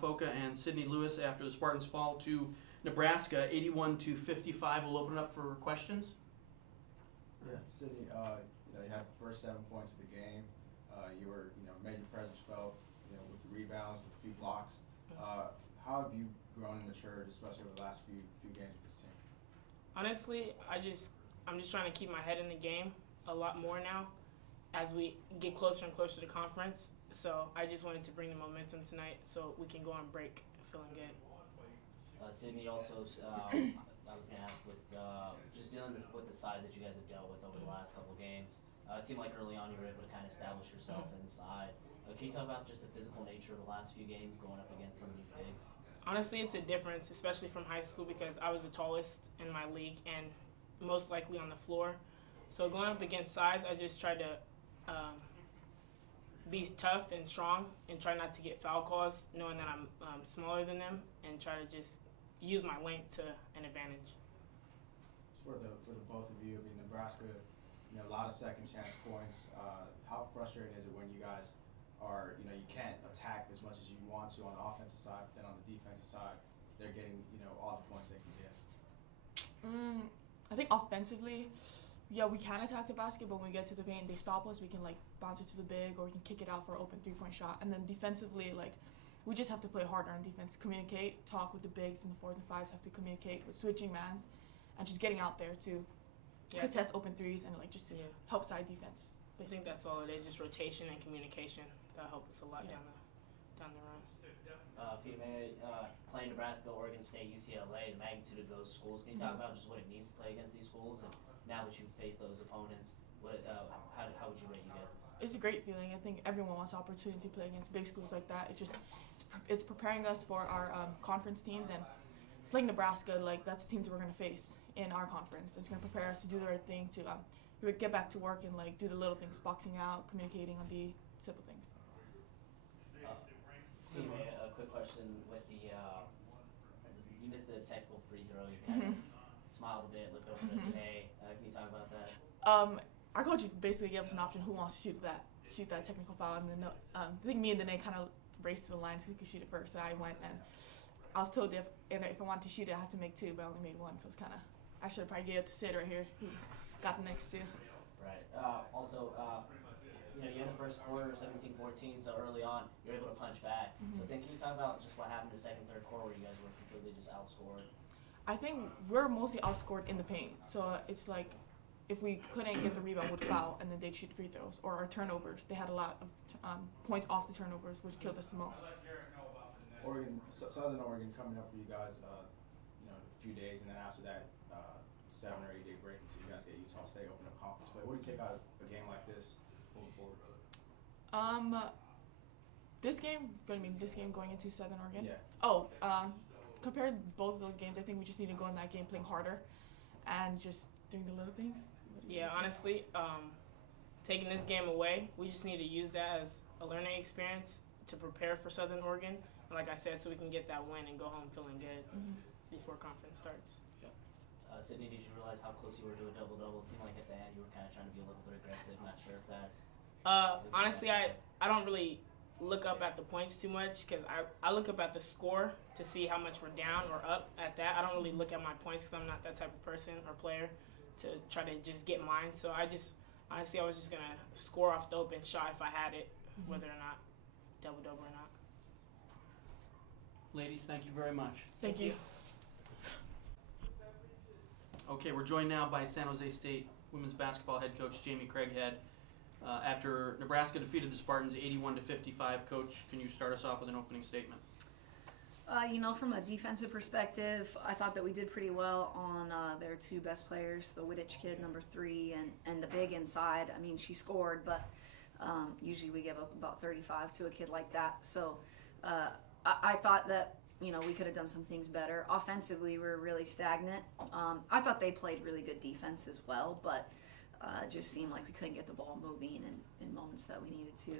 Foca and Sydney Lewis after the Spartans fall to Nebraska, 81-55. We'll open it up for questions. Yeah, Sydney, you had the first 7 points of the game. You were, made your presence felt, with the rebounds, with a few blocks. How have you grown and matured, especially over the last few games with this team? Honestly, I'm just trying to keep my head in the game a lot more now as we get closer and closer to conference. So I just wanted to bring the momentum tonight so we can go on break feeling good. Sydney, also, I was going to ask, with just dealing with the size that you guys have dealt with over the last couple games, it seemed like early on you were able to kind of establish yourself inside. Can you talk about just the physical nature of the last few games going up against some of these bigs? Honestly, it's a difference, especially from high school, because I was the tallest in my league and most likely on the floor. So going up against size, I just tried to be tough and strong and try not to get foul calls, knowing that I'm smaller than them, and try to just use my length to an advantage. For the both of you, Nebraska, a lot of second chance points. How frustrating is it when you guys are, you can't attack as much as you want to on the offensive side, but then on the defensive side, they're getting, all the points they can get? I think offensively, yeah, we can attack the basket, but when we get to the paint, they stop us. We can bounce it to the big, or we can kick it out for an open 3-point shot. And then defensively, we just have to play harder on defense, communicate, talk with the bigs and the 4s and 5s, have to communicate with switching mans, and just getting out there to contest open 3s and just to help side defense. I think that's all it is, just rotation and communication. That'll help us a lot down the run. Playing Nebraska, Oregon State, UCLA, the magnitude of those schools. Can you talk about just what it means to play against these schools? And now that you've faced those opponents, how would you rate you guys? It's a great feeling. I think everyone wants the opportunity to play against big schools like that. It's preparing us for our conference teams, and playing Nebraska, that's the teams we're going to face in our conference. It's going to prepare us to do the right thing, to get back to work and do the little things, boxing out, communicating on the simple things. A quick question with the you missed the technical free throw. You kind of smiled a bit, looked over at Nene. Can you talk about that? Our coach basically gave us an option who wants to shoot that technical foul, and then I think me and Nene kind of raced to the line so we could shoot it first. So I went, and I was told if I wanted to shoot it, I had to make 2, but I only made 1. So it's I should have probably gave it to Sid right here, who got the next 2. Right. Also, you had the first quarter, 17-14, so early on, you're able to punch back. But then can you talk about just what happened in the second, third quarter where you guys were completely just outscored? I think we're mostly outscored in the paint. So it's if we couldn't get the rebound, would foul, and then they'd shoot free throws. Or our turnovers. They had a lot of points off the turnovers, which killed us the most. Southern Oregon coming up for you guys, a few days, and then after that, 7 or 8 day break until you guys get Utah State open up conference play. What do you take out of a game like this moving forward? This game going into Southern Oregon? Yeah. Compared to both of those games, I think we just need to go in that game playing harder and just doing the little things. Yeah, honestly, taking this game away, we just need to use that as a learning experience to prepare for Southern Oregon. And like I said, so we can get that win and go home feeling good before conference starts. Sydney, did you realize how close you were to a double-double? It seemed like at the end you were kind of trying to be a little bit aggressive. Not sure if that... Honestly, I don't really look up at the points too much because I look up at the score to see how much we're down or up at that. I don't really look at my points because I'm not that type of person or player to try to just get mine. So I was just going to score off the open shot if I had it, whether or not double-double or not. Ladies, thank you very much. Thank you. Okay, we're joined now by San Jose State women's basketball head coach Jamie Craighead. After Nebraska defeated the Spartans 81-55, Coach, can you start us off with an opening statement? From a defensive perspective, I thought that we did pretty well on their 2 best players, the Wittich kid, number 3, and the big inside. She scored, but usually we give up about 35 to a kid like that. So I thought that we could have done some things better. Offensively, we were really stagnant. I thought they played really good defense as well, but it just seemed like we couldn't get the ball moving in moments that we needed to.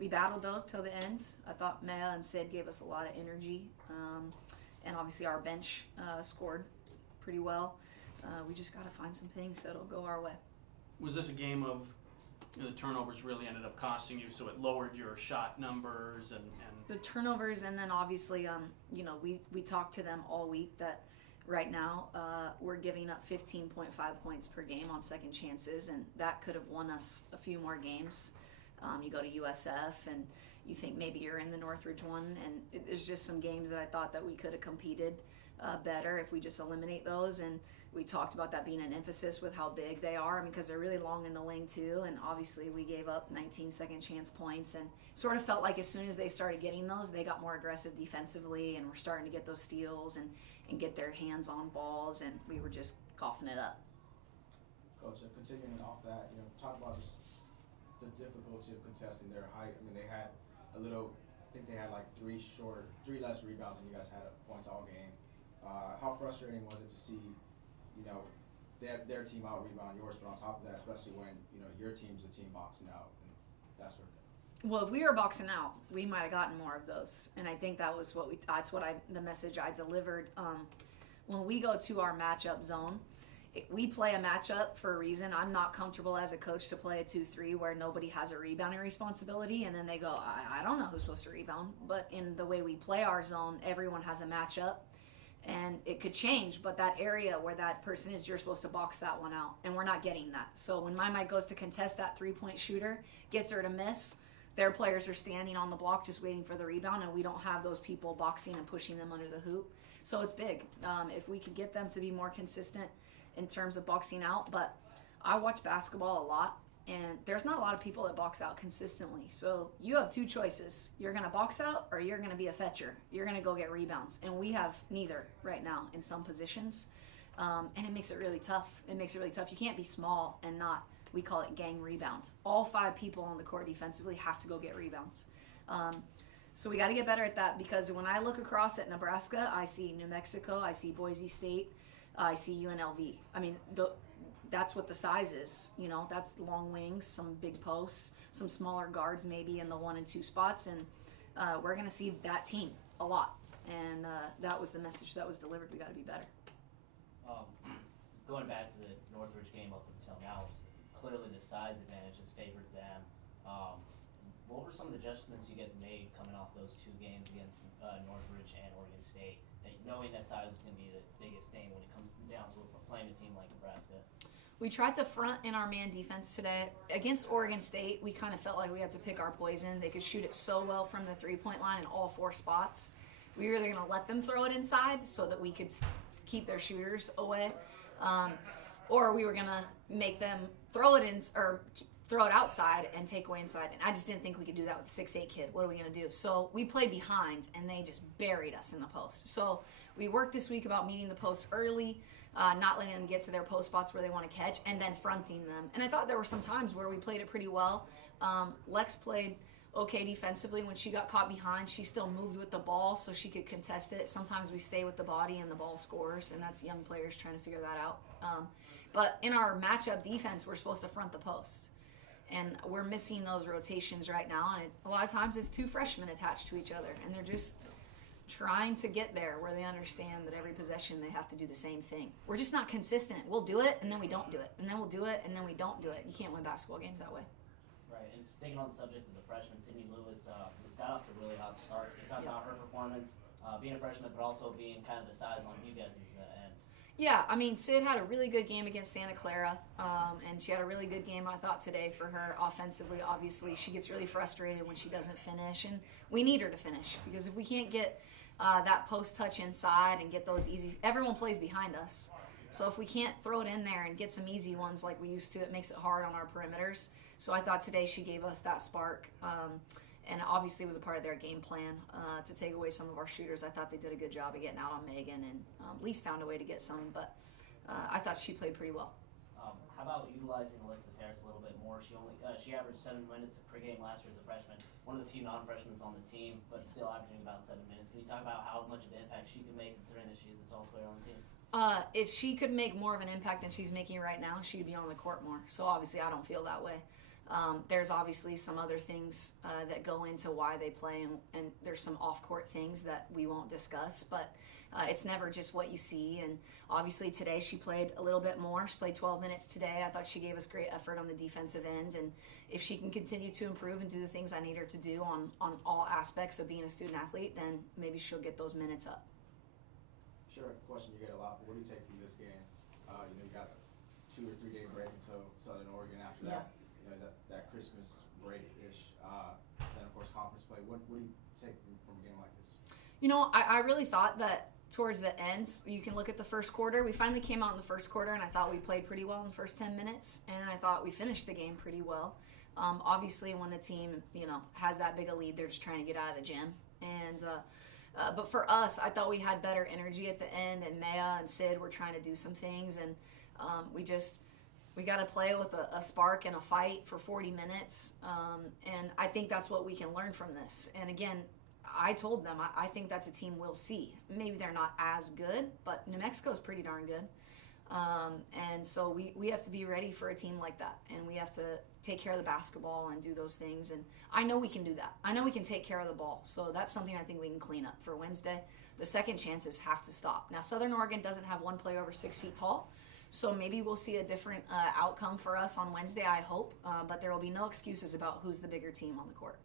We battled, though, till the end. I thought Mea and Sid gave us a lot of energy, and obviously our bench scored pretty well. We just got to find some things that'll go our way. Was this a game of the turnovers really ended up costing you, so it lowered your shot numbers and the turnovers, and then obviously, we talked to them all week that right now we're giving up 15.5 points per game on second chances, and that could have won us a few more games. You go to USF and you think maybe you're in the Northridge one, and there's just some games that I thought that we could have competed better if we just eliminate those. And we talked about that being an emphasis with how big they are, because they're really long in the wing too. And obviously we gave up 19 second chance points, and sort of felt like as soon as they started getting those, they got more aggressive defensively and were starting to get those steals and get their hands on balls, and we were just coughing it up. Coach, continuing off that, talk about just the difficulty of contesting their height. I mean, they had I think they had like three less rebounds than you guys had points all game. How frustrating was it to see, their team out rebound yours, but on top of that, especially when, your team's the team boxing out and that sort of thing? Well, if we were boxing out, we might have gotten more of those, and I think that was the message I delivered. When we go to our matchup zone, we play a matchup for a reason. I'm not comfortable as a coach to play a 2-3 where nobody has a rebounding responsibility, and then they go, I don't know who's supposed to rebound. But in the way we play our zone, everyone has a matchup, and it could change, but that area where that person is, you're supposed to box that one out, and we're not getting that. So when my Mike goes to contest that three-point shooter, gets her to miss, their players are standing on the block just waiting for the rebound, and we don't have those people boxing and pushing them under the hoop. So it's big. If we could get them to be more consistent in terms of boxing out. But I watch basketball a lot, and there's not a lot of people that box out consistently. So you have two choices. You're going to box out, or you're going to be a fetcher. You're going to go get rebounds. And we have neither right now in some positions. And it makes it really tough. You can't be small and not, we call it gang rebound. All 5 people on the court defensively have to go get rebounds. So we got to get better at that, because when I look across at Nebraska, I see New Mexico, I see Boise State, I see UNLV. I mean, that's what the size is. That's long wings, some big posts, some smaller guards maybe in the 1 and 2 spots, and we're going to see that team a lot. And that was the message that was delivered. We got to be better. Going back to the Northridge game up until now, clearly the size advantage has favored them. What were some of the adjustments you guys made coming off those 2 games against Northridge and Oregon State, knowing that size is going to be the biggest thing when it comes down to playing a team like Nebraska? We tried to front in our man defense today. Against Oregon State, we kind of felt like we had to pick our poison. They could shoot it so well from the three-point line in all 4 spots. We were either going to let them throw it inside so that we could keep their shooters away, or we were going to make them throw it in, or throw it outside and take away inside. And I just didn't think we could do that with a 6'8" kid. What are we going to do? So we played behind, and they just buried us in the post. So we worked this week about meeting the post early, not letting them get to their post spots where they want to catch, and then fronting them. And I thought there were some times where we played it pretty well. Lex played okay defensively. When she got caught behind, she still moved with the ball so she could contest it. Sometimes we stay with the body and the ball scores, and that's young players trying to figure that out. But in our matchup defense, we're supposed to front the post. And we're missing those rotations right now. And a lot of times it's 2 freshmen attached to each other, and they're just trying to get there where they understand that every possession they have to do the same thing. We're just not consistent. We'll do it, and then we don't do it. And then we'll do it, and then we don't do it. You can't win basketball games that way. Right, and sticking on the subject of the freshman, Sydney Lewis got off to a really hot start. You talked about her performance, being a freshman, but also being kind of the size on you guys' end. Yeah, I mean, Sid had a really good game against Santa Clara, and she had a really good game, I thought, today for her offensively. Obviously, she gets really frustrated when she doesn't finish, and we need her to finish, because if we can't get that post touch inside and get those easy, everyone plays behind us. So if we can't throw it in there and get some easy ones like we used to, it makes it hard on our perimeters. So I thought today she gave us that spark, and obviously was a part of their game plan to take away some of our shooters. I thought they did a good job of getting out on Megan, and at least found a way to get some, but I thought she played pretty well. How about utilizing Alexis Harris a little bit more? She averaged 7 minutes per game last year as a freshman, one of the few non-freshmen on the team, but still averaging about 7 minutes. Can you talk about how much of an impact she can make, considering that she's the tallest player on the team? If she could make more of an impact than she's making right now, she'd be on the court more. So obviously I don't feel that way. There's obviously some other things that go into why they play, and there's some off-court things that we won't discuss, but it's never just what you see. And obviously today she played a little bit more. She played 12 minutes today. I thought she gave us great effort on the defensive end, and if she can continue to improve and do the things I need her to do on all aspects of being a student athlete, then maybe she'll get those minutes up. Sure, question you get a lot, but what do you take from this game? You got a 2 or 3 day break until Southern Oregon after that. That Christmas break-ish. Then, of course, conference play. What do you take from a game like this? I really thought that towards the end, you can look at the first quarter. We finally came out in the first quarter, and I thought we played pretty well in the first 10 minutes, and I thought we finished the game pretty well. Obviously, when a team, has that big a lead, they're just trying to get out of the gym. And but for us, I thought we had better energy at the end, and Maya and Sid were trying to do some things, and we got to play with a spark and a fight for 40 minutes, and I think that's what we can learn from this. And again, I told them I think that's a team we'll see. Maybe they're not as good, but New Mexico's pretty darn good. And so we have to be ready for a team like that, and we have to take care of the basketball and do those things. And I know we can do that. I know we can take care of the ball. So that's something I think we can clean up for Wednesday. The second chances have to stop. Now, Southern Oregon doesn't have one player over 6 feet tall, so maybe we'll see a different outcome for us on Wednesday, I hope. But there will be no excuses about who's the bigger team on the court.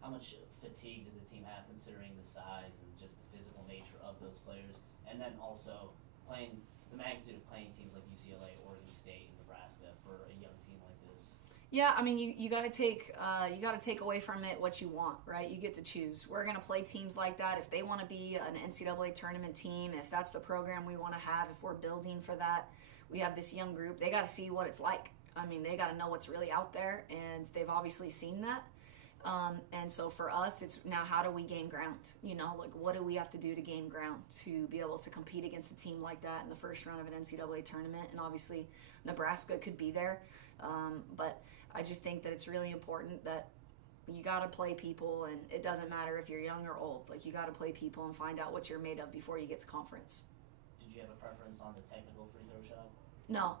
How much fatigue does the team have considering the size and just the physical nature of those players? And then also the magnitude of playing teams like UCLA, Oregon State, and Nebraska for a young team like this? Yeah, I mean, you got to take away from it what you want, right? You get to choose. We're going to play teams like that if they want to be an NCAA tournament team, if that's the program we want to have, if we're building for that. We have this young group. They got to see what it's like. I mean, they got to know what's really out there, and they've obviously seen that. And so for us, it's now how do we gain ground? Like what do we have to do to gain ground to be able to compete against a team like that in the first round of an NCAA tournament? And obviously Nebraska could be there. But I just think that it's really important that you got to play people, and it doesn't matter if you're young or old. Like, you got to play people and find out what you're made of before you get to conference. Did you have a preference on the technical free throw shot? No.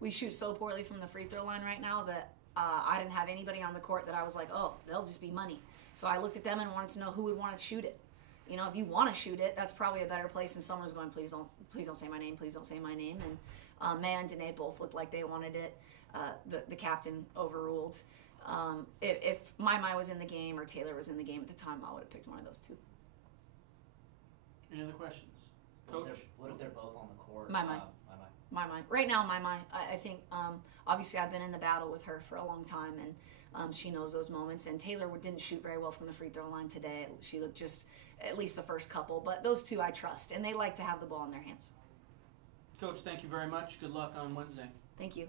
We shoot so poorly from the free throw line right now that I didn't have anybody on the court that I was like, oh, they'll just be money. So I looked at them and wanted to know who would want to shoot it. If you want to shoot it, that's probably a better place than someone's going, please don't say my name, please don't say my name. And Maya and Danae both looked like they wanted it. The captain overruled. If Mai was in the game or Taylor was in the game at the time, I would have picked one of those two. Any other questions? Coach? What if they're both on the court? Mai. Right now, Mai. I think, obviously, I've been in the battle with her for a long time, and she knows those moments. And Taylor didn't shoot very well from the free throw line today. She looked just, at least the first couple. But those two I trust, and they like to have the ball in their hands. Coach, thank you very much. Good luck on Wednesday. Thank you.